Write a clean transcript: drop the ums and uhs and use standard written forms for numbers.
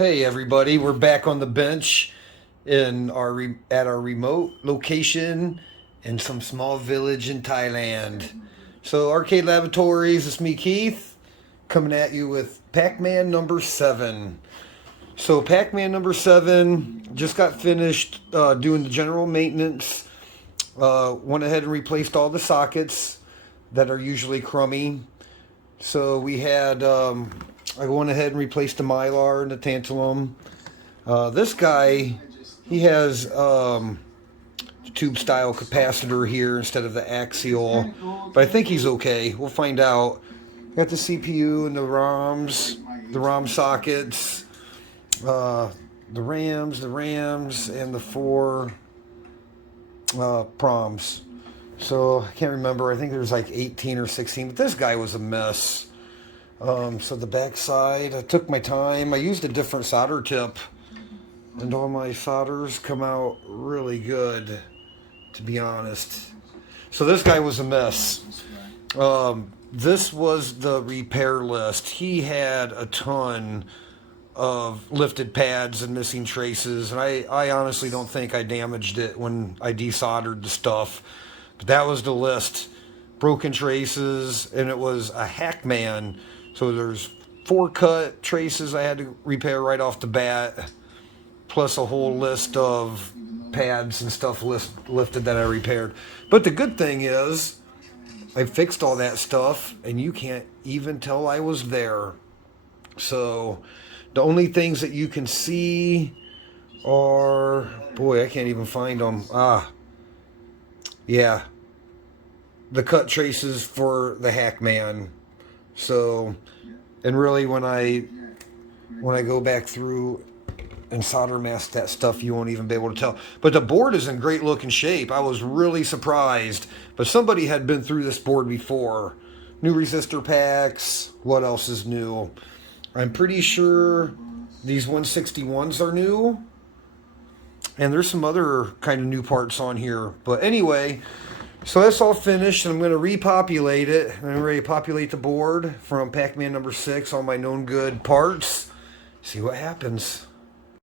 Hey everybody, we're back on the bench at our remote location in some small village in Thailand. So Arcade Laboratories, it's me Keith, coming at you with Pacman number 7. So Pacman number 7 just got finished doing the general maintenance. Went ahead and replaced all the sockets that are usually crummy. So we had, I went ahead and replaced the Mylar and the tantalum. This guy, he has tube style capacitor here instead of the axial, but I think he's okay. We'll find out. Got the CPU and the ROM sockets, the RAMs, and the 4 PROMs. So I can't remember. I think there's like 18 or 16, but this guy was a mess. So the back side, I took my time. I used a different solder tip, and all my solders come out really good, to be honest. So this guy was a mess. This was the repair list. He had a ton of lifted pads and missing traces, and I honestly don't think I damaged it when I desoldered the stuff. But that was the list. Broken traces, and it was a Pacman. So there's 4 cut traces I had to repair right off the bat, plus a whole list of pads and stuff lifted that I repaired. But the good thing is, I fixed all that stuff, and you can't even tell I was there. So the only things that you can see are, boy, I can't even find them. Yeah, the cut traces for the Pacman. So, and really when I go back through and solder mask that stuff, you won't even be able to tell. But the board is in great looking shape. I was really surprised. But somebody had been through this board before. New resistor packs. What else is new? I'm pretty sure these 161s are new. And there's some other kind of new parts on here. But anyway, so that's all finished, and I'm going to repopulate it. I'm ready to populate the board from Pacman number 6, all my known good parts. See what happens.